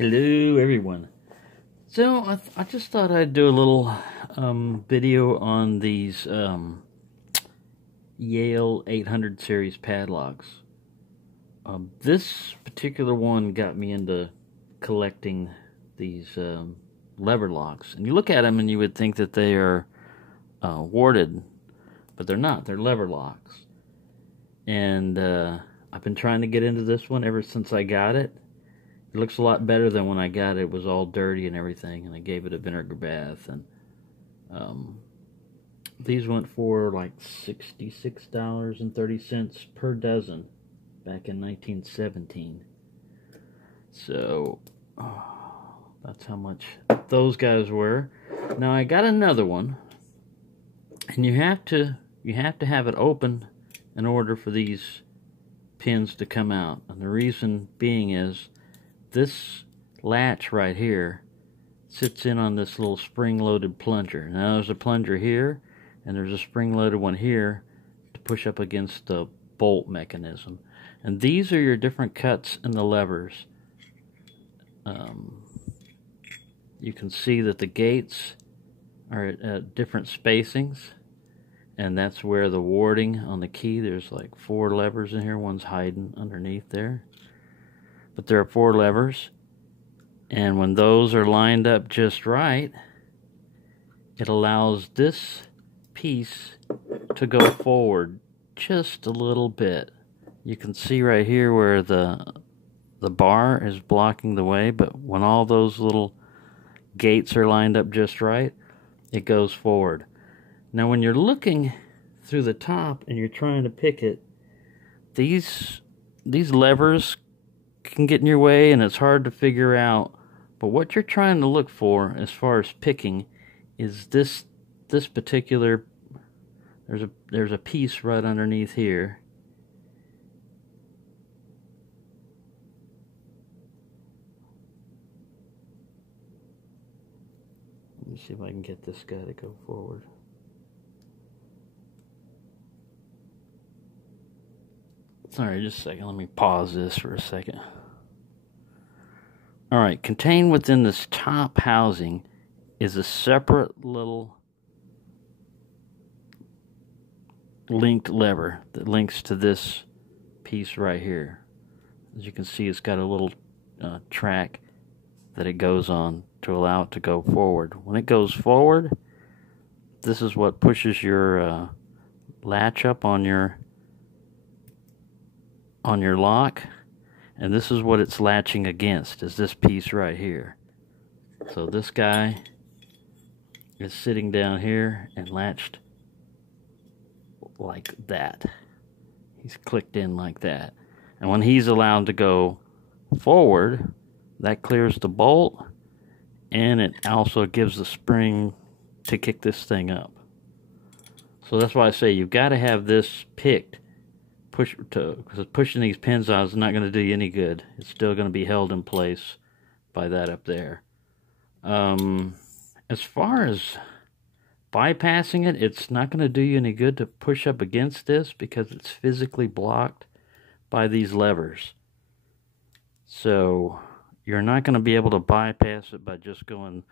Hello everyone. So I just thought I'd do a little video on these Yale 800 series padlocks. This particular one got me into collecting these lever locks. And you look at them and you would think that they are warded, but they're not. They're lever locks. And I've been trying to get into this one ever since I got it. It looks a lot better than when I got it. It was all dirty and everything, and I gave it a vinegar bath. And these went for like $66.30 per dozen back in 1917. So that's how much those guys were. Now I got another one, and you have to have it open in order for these pins to come out. And the reason being is this latch right here sits in on this little spring-loaded plunger. Now there's a plunger here, and there's a spring-loaded one here to push up against the bolt mechanism. And these are your different cuts in the levers. You can see that the gates are at different spacings, and that's where the warding on the key, there's like 4 levers in here. One's hiding underneath there. But there are 4 levers, and when those are lined up just right, it allows this piece to go forward just a little bit. You can see right here where the bar is blocking the way, but when all those little gates are lined up just right, it goes forward. Now when you're looking through the top and you're trying to pick it, these levers can get in your way and it's hard to figure out. But what you're trying to look for as far as picking is this particular, there's a piece right underneath here. Let me see if I can get this guy to go forward. Sorry, just a second. Let me pause this for a second. Alright, contained within this top housing is a separate little linked lever that links to this piece right here. As you can see, it's got a little track that it goes on to allow it to go forward. When it goes forward, this is what pushes your latch up on your lock, and this is what it's latching against, is this piece right here. So this guy is sitting down here and latched like that. He's clicked in like that, and when he's allowed to go forward, that clears the bolt, and it also gives the spring to kick this thing up. So that's why I say you've got to have this picked, because pushing these pins out is not going to do you any good. It's still going to be held in place by that up there. As far as bypassing it, it's not going to do you any good to push up against this because it's physically blocked by these levers. So you're not going to be able to bypass it by just going,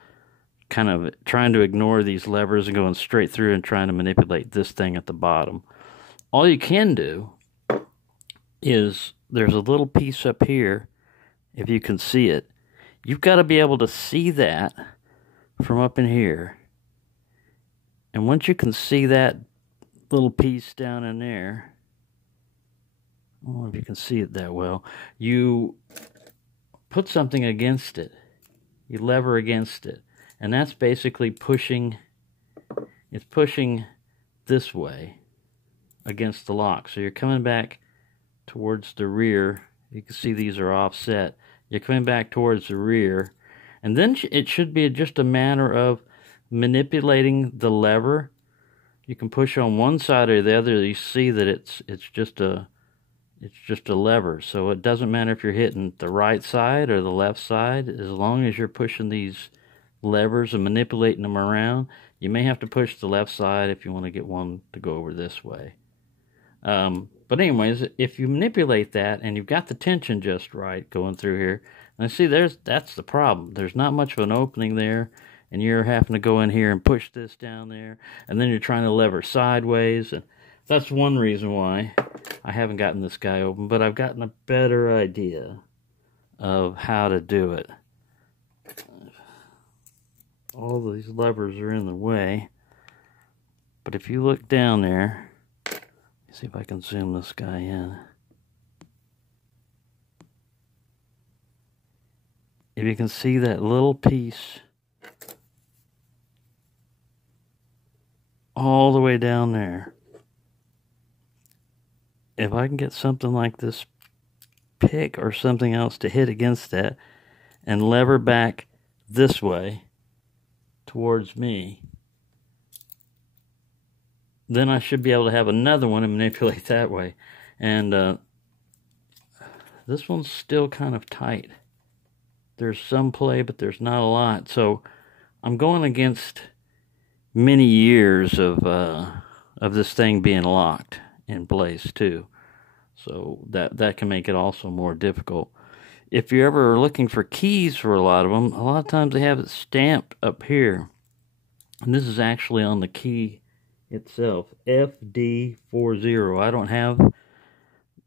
kind of trying to ignore these levers and going straight through and trying to manipulate this thing at the bottom. All you can do is, there's a little piece up here, if you can see it. You've got to be able to see that from up in here. And once you can see that little piece down in there, I don't know if you can see it that well, you put something against it. You lever against it. And that's basically pushing, it's pushing this way against the lock. So you're coming back towards the rear. You can see these are offset. You're coming back towards the rear, and then it should be just a matter of manipulating the lever. You can push on one side or the other. You see that it's just a lever, so it doesn't matter if you're hitting the right side or the left side. As long as you're pushing these levers and manipulating them around, you may have to push the left side if you want to get one to go over this way. But anyways, if you manipulate that and you've got the tension just right going through here, And see, that's the problem. There's not much of an opening there, and you're having to go in here and push this down there, and then you're trying to lever sideways, and that's one reason why I haven't gotten this guy open, but I've gotten a better idea of how to do it. All these levers are in the way, but if you look down there, see if I can zoom this guy in. If you can see that little piece all the way down there, if I can get something like this pick or something else to hit against that and lever back this way towards me, then I should be able to have another one and manipulate that way. And this one's still kind of tight. There's some play, but there's not a lot. So I'm going against many years of this thing being locked in place too. So that can make it also more difficult. If you're ever looking for keys for a lot of times they have it stamped up here. And this is actually on the key itself, FD40. I don't have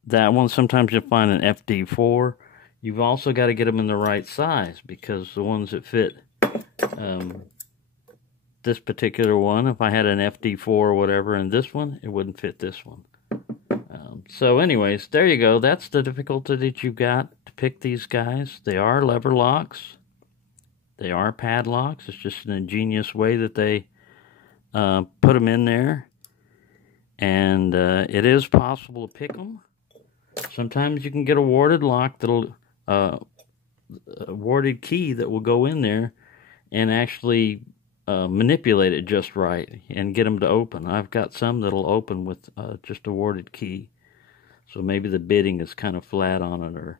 that one. Sometimes you'll find an FD4. You've also got to get them in the right size, because the ones that fit this particular one, if I had an FD4 or whatever, and this one, it wouldn't fit this one. So anyways, there you go. That's the difficulty that you've got to pick these guys. They are lever locks. They are padlocks. It's just an ingenious way that they put them in there. And it is possible to pick them. Sometimes you can get a warded lock that'll a warded key that will go in there and actually manipulate it just right and get them to open. I've got some that'll open with just a warded key. So maybe the bitting is kind of flat on it, or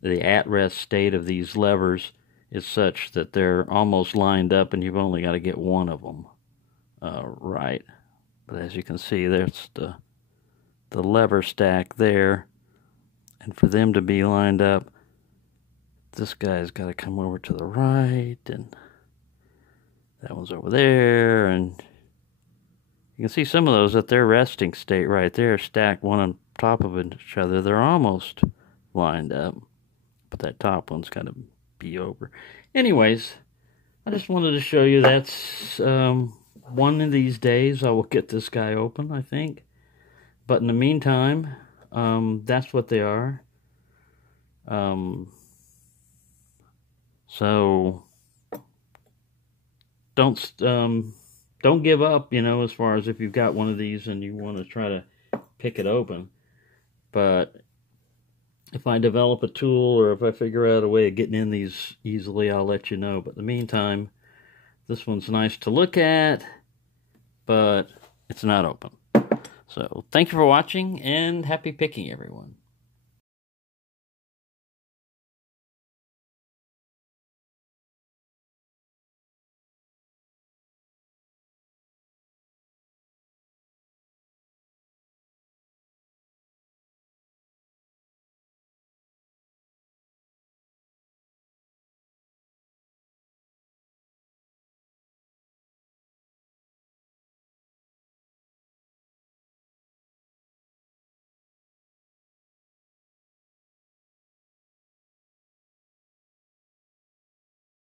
the at-rest state of these levers is such that they're almost lined up and you've only got to get one of them right. But as you can see, there's the lever stack there, and for them to be lined up, this guy's got to come over to the right, and that one's over there, and you can see some of those at their resting state right there, stacked one on top of each other. They're almost lined up, but that top one's got to be over. Anyways, I just wanted to show you that's one of these days I will get this guy open, I think. But in the meantime, that's what they are. So don't give up, you know, as far as if you've got one of these and you want to try to pick it open. But if I develop a tool, or if I figure out a way of getting in these easily, I'll let you know. But in the meantime, this one's nice to look at, but it's not open. So thank you for watching, and happy picking, everyone.